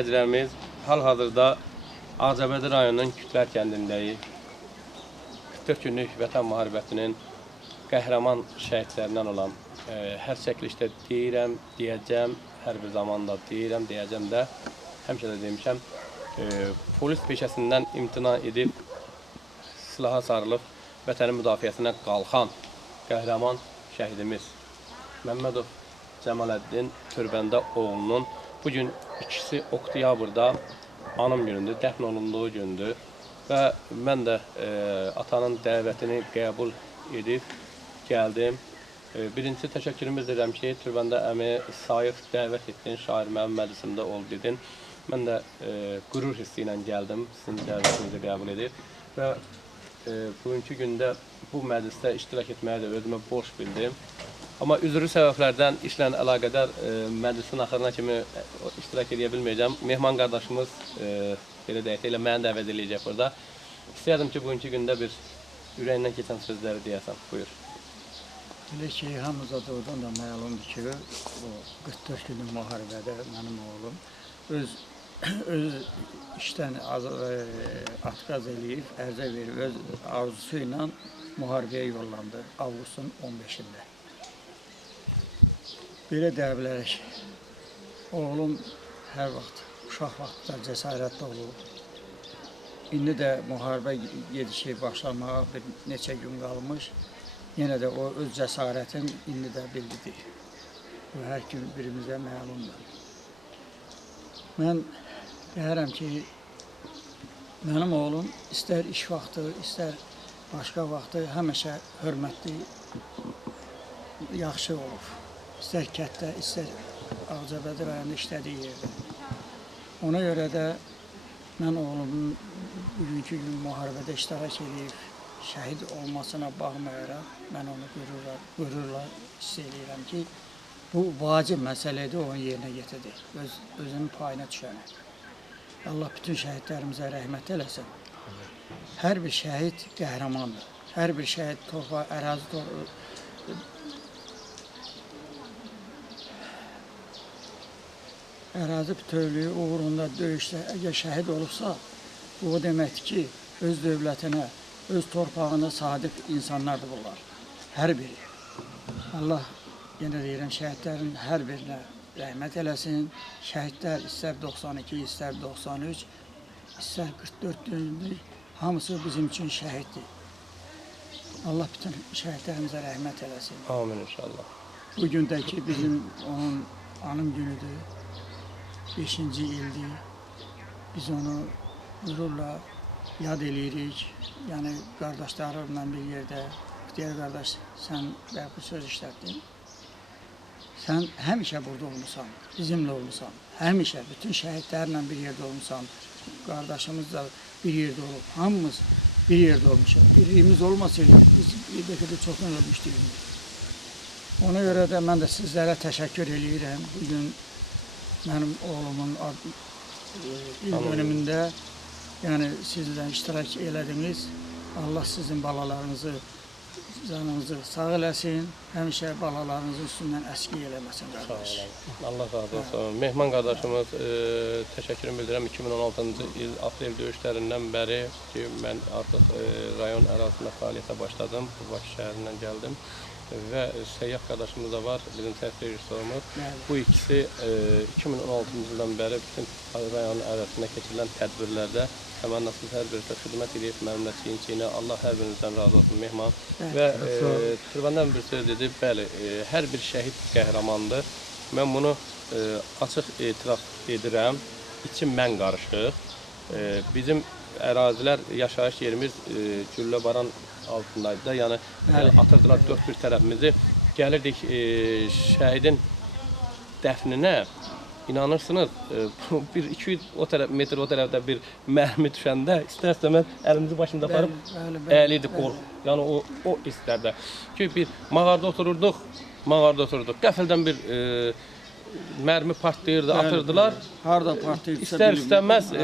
izləyicilərimiz, hal-hazırda Ağcabədi rayonunun Kütlər kəndindəyik. 44 günlük Vətən müharibəsinin qəhrəman şəhidlərindən olan hər çəkilişdə deyirəm, deyəcəm, hər bir zamanda deyirəm, deyəcəm də, həmişə də demişəm, polis peşəsindən imtina edib, silaha sarılıb, vətənin müdafiəsinə qalxan qəhrəman şəhidimiz Məmmədov Cəmaləddin Türbəndə oğlunun bugün 2 oktyabrda anım günüdür, dəfn olunduğu gündür və mən də atanın dəvətini qəbul edib gəldim. Birincisi təşəkkürümü edirəm ki, Türbəndə əmi sayıq dəvət etdin, şair mənim məclisimdə ol dedin. Mən də qürur hissi ilə gəldim, sizin dəvətinizi qəbul edib və bugünkü gündə bu məclisdə iştirak etməyə də özümə borc bildim. Amma üzrlü səbəblərdən işlə əlaqədar məclisin axırına kimi iştirak edə bilməyəcəm. Mehman qardaşımız belə deyək, elə məni dəvət edəcək burada. İstəyərdim ki, bugünkü gündə bir ürəyindən keçən sözləri deyəsən. Buyur. Elə ki, hamıza doğrudan da məlumdur ki, o 44 günlük müharibədə mənim oğlum öz işdən atqaz eləyib, ərzə verib, öz arzusu ilə müharibəyə yollandı avqustun 15-də. Belə deyə bilərik, oğlum hər vaxt, uşaq vaxtda cəsarətli olub. İndi də müharibə gedişi başlamağa bir neçə gün qalmış. Yenə də o öz cəsarətin indi də bildirir. Bu hər gün birimizə məlumdur. Mən deyərəm ki, mənim oğlum istər iş vaxtı, istər başqa vaxtı həmişə hörmətli, yaxşı olub. İstər kətdə, istər Ağcabədi rayonunda işlədiyi yerdə. Ona görə də mən oğlumun bugünkü gün müharibədə iştirak edib, şəhid olmasına baxmayaraq, mən onu qürurla hiss edirəm ki, bu vacib məsələdir, onu yerinə getirdi, özünün payına düşəni. Allah bütün şəhidlərimizə rəhmət eləsin. Hər bir şəhid qəhrəmandır. Hər bir şəhid torpaq, ərazi ərazi bütövlüyü uğrunda döyüşdə əgər şəhid olubsa, bu o deməkdir ki, öz dövlətinə, öz torpağına sadiq insanlardır bunlar. Hər biri. Allah, yenə deyirəm, şəhidlərin hər birinə rəhmət eləsin. Şəhidlər istər 92, istər 93, istər 44 günlük, hamısı bizim üçün şəhiddir. Allah bütün şəhidlərimizə rəhmət eləsin. Amin inşallah. Bugün də ki, bizim onun anım günüdür. 5-ci ildir. Biz onu qürurla yad eləyirik. Yəni, qardaşlarımla bir yerdə, İxtiyar qardaş, sən bu söz işlətdin. Sən həmişə burada olmuşsan, bizimlə olmuşsan. Həmişə, bütün şəhidlərlə bir yerdə olmuşsan. Qardaşımız da bir yerdə olub. Hamımız bir yerdə olmuşuq. Birimiz olmasaydı, biz bir dəfə də çoxdan ölmüşdük. Ona görə də mən də sizlərə təşəkkür eləyirəm. Bugün mənim oğlumun il dönümündə, yəni sizdən iştirak elədiniz. Allah sizin balalarınızı, canınızı sağ eləsin. Həmişə balalarınızın üstündən əski eləməsin qardaş. Allah razı olsun. Mehman qardaşımız təşəkkürümü bildirəm. 2016-cı il aprel döyüşlərindən bəri ki, mən artıq rayon ərazisində fəaliyyətə başladım. Bakı şəhərindən gəldim. Və səyyah qardaşımız da var, bizim səhv rejissorumuz. Bu ikisi 2016-cı ildən bəri bütün rayonun ərazisində keçirilən tədbirlərdə həmən nasıl hər birisi xidmət edib, mənimlə çiyin-çiyinə. Allah hər birinizdən razı olsun, Mehman. Və Türbəndən bir söz dedi, bəli, hər bir şəhid qəhrəmandır. Mən bunu açıq etiraf edirəm, içim mən qarışıq. Bizim ərazilər, yaşayış yerimiz Gülləbaran altındaydı da, yəni atırdılar dörd bir tərəfimizi. Gəlirdik şəhidin dəfninə, inanırsınız, bir 200 metr o tərəfdə bir mərmi düşəndə istər-istəməz əlimizi başımıza aparıb əliydi qorx. Yəni o istərdə. Ki bir mağarada otururduq, qəfildən bir mərmi partlayırdı, atırdılar. Harada partlayırdı? İstər-istəməz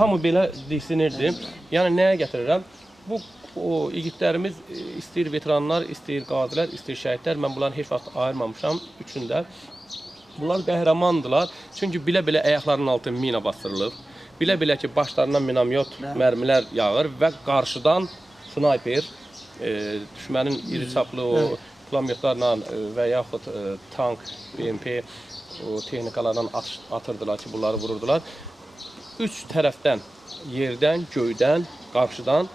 hamı belə diksinirdi. Yəni nəyə gətirirəm? Bu o igidlərimiz istəyir veteranlar, istəyir qazilər, istəyir şəhidlər. Mən bunların heç vaxt ayırmamışam üçündə. Bunlar qəhrəmandılar. Çünki bilə-bilə ayaqlarının altına mina basdırılır. Bilə-bilə ki, başlarından minamyot mərmilər yağır və qarşıdan snayper düşmənin iri çaplı o pulemyotlarla və yaxud tank, BMP o texnikalarla atırdılar ki, bunları vururdular. Üç tərəfdən, yerdən, göydən, qarşıdan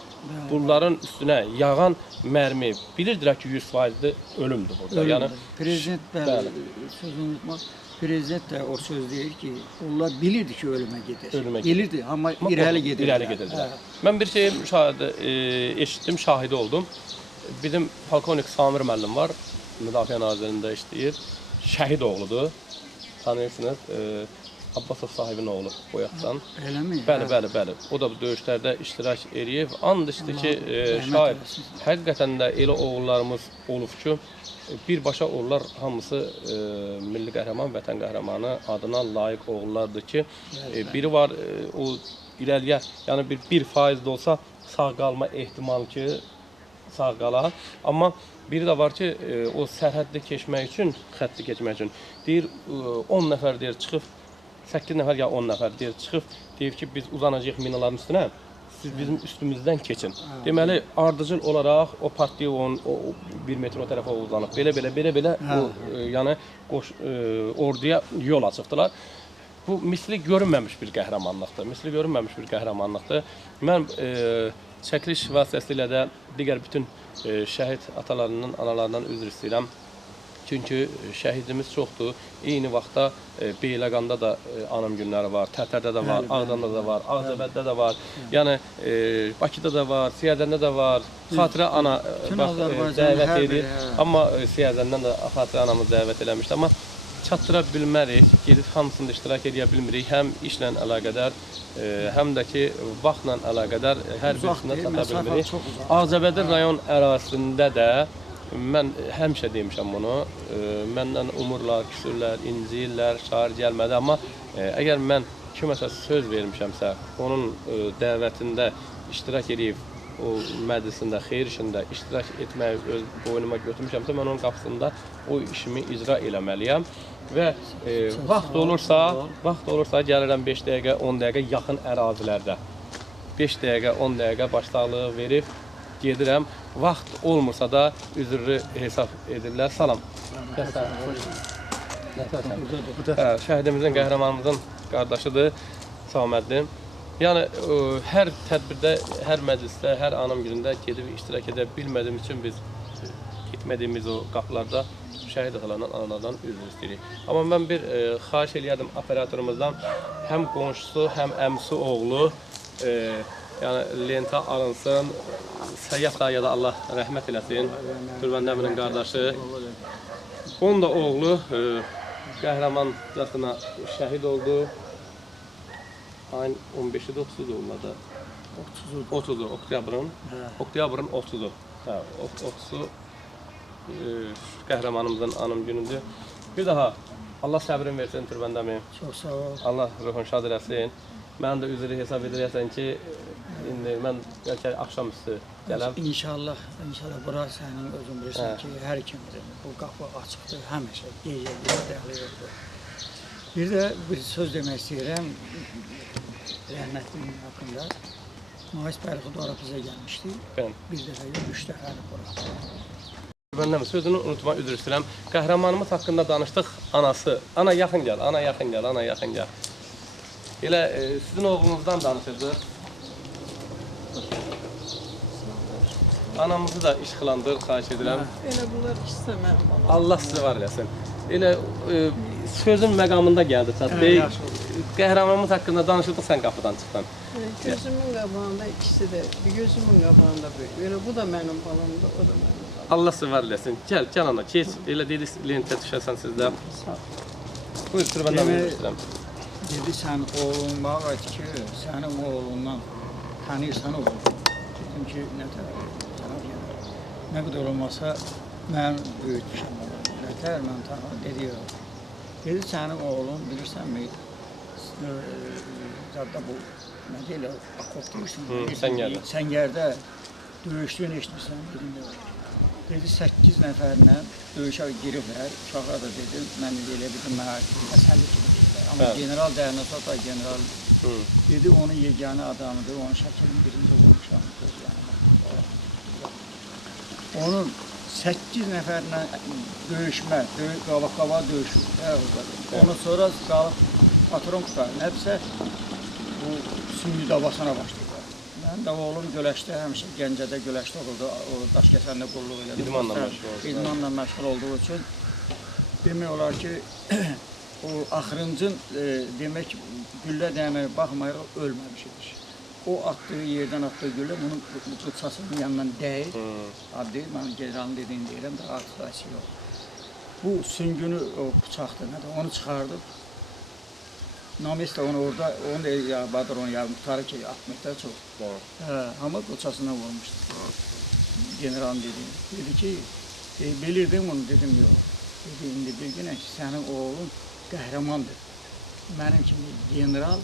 bunların üstünə yağan mərmi bilirdilər ki, 100%'dir ölümdür burada. Ölümdür. Yəni Prezident bəli. sözünü unutmaq. Prezident də o söz deyir ki, onlar bilirdi ki, ölümə gedir. Ölümə gedir. Bilirdi, amma irəli gedirlər. İrəli gedirdilər. Mən bir şey eşitdim, şahidi oldum. Bizim polkovnik Samir müəllim var, Müdafiə Nazirliyində işləyir. Şəhid oğludur. Tanıyırsınız. Abbasov sahibinin oğlu Boyatdan. Eləmi? Bəli. O da bu döyüşlərdə iştirak eləyib. And içdi ki, şahid, həqiqətən də elə oğullarımız olub ki, birbaşa oğullar hamısı milli qəhrəman, vətən qəhrəmanı adına layiq oğullardır ki, biri var o irəliyə, yəni 1% də olsa sağ qalma ehtimalı ki, sağ qala. Amma biri də var ki, o sərhəddi keçmək üçün, xətti keçmək üçün deyir 10 nəfər deyir çıxıb 8 nəfər ya 10 nəfər deyir çıxıb deyir ki, biz uzanacağıq minaların üstünə. Siz bizim üstümüzdən keçin. Deməli, ardıcıl olaraq o partiya o 1 metr o tərəfə uzanıb. Belə o yəni orduya yol açıbdılar. Bu misli görünməmiş bir qəhrəmanlıqdır. Mən çəkiliş vasitəsilə də digər bütün şəhid atalarının, analarından üzr istəyirəm. Çünki şəhidimiz çoxdur. Eyni vaxtda Beyləqanda da anım günləri var, Tərtərdə də var, Ağdamda da var, Ağcabəddə də var. Yəni Bakıda da var, Siyədəndə də var. Xatirə ana dəvət edir. Amma Siyədəndən də xatirə anamız dəvət eləmişdi. Amma çatdıra bilmərik, gedib hamısında iştirak edə bilmirik. Həm işlə əlaqədar, həm də ki, vaxtla əlaqədar hər birisində çata bilmirik. Ağcabədi rayon ərazisində də mən həmişə demişəm bunu, məndən umurlar, küsürlər, inciyirlər, şair gəlmədi. Amma əgər mən kiməsə söz vermişəmsə, onun dəvətində iştirak edib, o məclisində, xeyir işində iştirak etməyi öz boynuma götürmüşəmsə, mən onun qapısında o işimi icra eləməliyəm. Və vaxt olursa gəlirəm 5 dəqiqə, 10 dəqiqə yaxın ərazilərdə. 5 dəqiqə, 10 dəqiqə başsağlığı verib gedirəm. Vaxt olmursa da üzrlü hesab edirlər. Salam. Şəhidimizin, qəhrəmanımızın qardaşıdır, Saməddin. Yəni, hər tədbirdə, hər məclisdə, hər anım günündə gedib iştirak edə bilmədiyimiz üçün biz getmədiyimiz o qapılarda şəhid atalarından, analardan üzr istəyirik. Amma mən bir xahiş eləyərdim operatorumuzdan, həm qonşusu, həm əmsi oğlu, yəni lenta alınsın, Səyyaf dayıya da Allah rəhmət eləsin, Türbəndə əminin qardaşı. Onun da oğlu qəhrəmancasına şəhid oldu. Ayın 15-də 30-da olmadı. 30'u, oktyabrın 30'u. 30'u qəhrəmanımızın anım günüdür. Bir daha Allah səbrin versin Türbəndə əmi. Çox sağ ol. Allah ruhun şad eləsin. Mən də üzrü hesab edirəsən ki, indi mən bəlkə axşamüstü gələm. İnşallah bura sənin özün bilirsən ki, hər kimdir. Bu qapı açıqdır, həmişə gecə dəyəli yoxdur. Bir də bir söz demək istəyirəm, rəhmətlinin haqqında. Mahis Bəlxudara bizə gəlmişdi. Bir dəfə yox, 3 dəfədir bura. Məndən sözünü unutma, üzr istəyirəm. Qəhrəmanımız haqqında danışdıq, anası. Ana yaxın gəl. Elə sizin oğlunuzdan danışırdıq. Anamızı da işğılandır, xahiş edirəm. Elə bunlar istəməm bana. Allah sizi var eləsin. Elə sözün məqamında gəldi çatdı. Qəhrəmanımız haqqında danışırdıq, sən qapıdan çıxdın. Gözümün qabağında ikisi də, bir gözümün qabağında böyük. Elə bu da mənim balamdır, o da mənim balam. Allah sizi var eləsin. Gəl ana, keç. Elə dedik, lentə düşəsən sizdə. Buyur, Türbəndən üzr istəyirəm. Dedi, sən oğlun var ki, sənin oğlundan tanıyırsan oğlum. Dedim ki, nə qədər olmasa, mən böyütmüşəm onu. Nətər, mən tanıyırım, dedi yox. Dedi, sənin oğlun, bilirsənmi, zadda bu, nə deyirlər, akop deyirsin, Səngərdə. Səngərdə döyüşdüyünü eşitmişsən, dedim yox. Dedi 8 nəfərlə döyüşə giriblər. Uşaqlar da dedi, mən elə bildim, mənə təsəlli kimi. Amma Bəli. general dayanırsa da general Hı. dedi, onun yeganə adamıdır, onun şəklinin birinci olmuşam. Öz yanıma. Onun 8 nəfərlə döyüşmə, qaba döyüşür. Ondan sonra qalıb patron qutarın. Hepsi bu Sümbül davasına başladı. Mən də oğlum Göləşdə, həmişə Gəncədə Göləşdə olurdu, o Daşkəsəndə qulluq elədi. İdmanla məşğul oldu. İdmanla məşğul olduğu üçün demək olar ki, o axırıncı demək güllə dəyməyə baxmayaraq ölməmişdir. O atdığı yerdən atdığı güllə bunun qıçasının yanından dəyir. Addı, mən generalın dediyini deyirəm də artıq yox. Bu süngünü o bıçaqdır, onu çıxardıb. Names de onu orada, onu da ya Badır onu yarım tutarı ki atmakta çok. Ama kılçasına vurmuştu. General dedi ki, bilirdim onu dedim yok. Dedi indi bir gün senin oğlun qəhrəmandır. Mənim kimi general,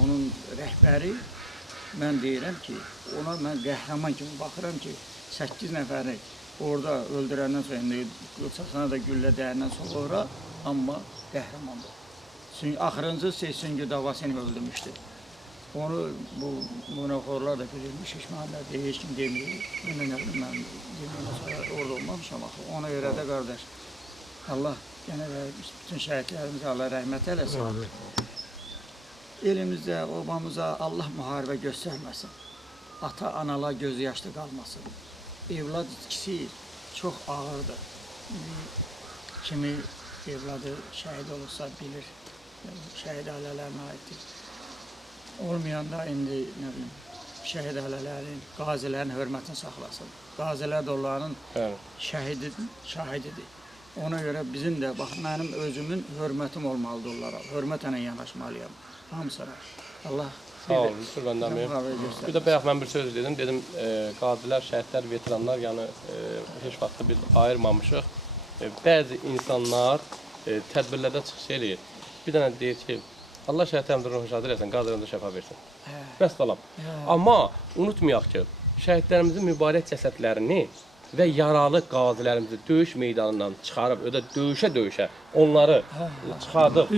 onun rəhbəri, mən deyirəm ki, ona mən qəhrəman kimi baxıram ki, 8 nəfəri orada öldürəndən sonra, indi kılçasına da güllə dəyəndən sonra, amma qəhrəmandır. Axırıncı Süngü davasını öldürmüşdü. Onu bu monokorlar da bilirmiş, şişmanlar hiç kim demeyir. Ben ne bileyim, ben demeyene sonra orada olmamışam axı. Ona göre de kardeş, Allah gene de bütün şəhidlərimize Allah rəhmət eləsin. Elimizdə, obamıza Allah müharibə göstərməsin. Ata, analar gözü yaşlı qalmasın. Evlad itkisi çox ağırdır. Kimi evladı şəhid olursa bilir. Şəhid ailələrinə aiddir. Olmayanda indi nə bilim, şəhid ailələrin, qazilərin hörmətini saxlasın. Qazilər də onların şahididir. Ona görə bizim də, bax, mənim özümün hörmətim olmalıdır onlara. Hörmətlə yanaşmalıyam. Hamısına. Allah Sağ olun, Qurbandan mühüm. Bir də bayaq mən bir söz dedim, qazilər, şəhidlər, veteranlar, yəni heç vaxtda biz ayırmamışıq. Bəzi insanlar tədbirlərdə çıxış eləyir. Bir dənə deyir ki, Allah şəhidlərimizin ruhunu şad eləsin, qazılarımıza şəfa versin. Bəs salam. Amma unutmayaq ki, şəhidlərimizin mübarək cəsədlərini və yaralı qazilərimizi döyüş meydanından çıxarıb, döyüşə onları çıxardıb,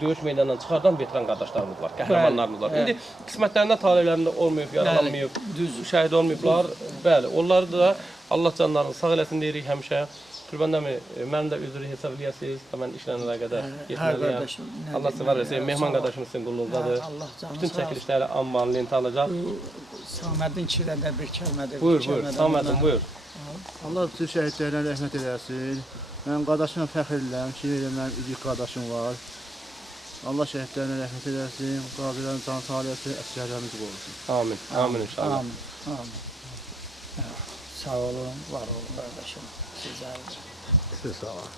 döyüş meydanından çıxardan veteran qardaşlarımız var, qəhrəmanlarımız var. İndi qismətlərində, talihlərində olmayıb, yaralanmayıb, şəhid olmayıblar. Bəli, onları da Allah canlarını sağ eləsin deyirik həmişə. Qurbandan mənim də üzrü hesab eləyəsiniz, mən işlə əlaqədar getməliyəm. Allah sizə versin, Mehman qardaşımız sizin qulluğundadır. Bütün çəkilişləri amman, lenti alacaq. Samədin içindən də bir kəlmədir. Buyur, Samədim, buyur. Allah bütün şəhidlərinə rəhmət eləsin. Mən qardaşımla fəxr edirəm ki, mənim üzük qardaşım var. Allah şəhidlərinə rəhmət eləsin, qazilərin canı sağ eləsin, əsgərlərimizi qorusun. Amin, amin inşallah. Amin. Sağ olun, var olun qardaşım. Sizə Siz sağ olun.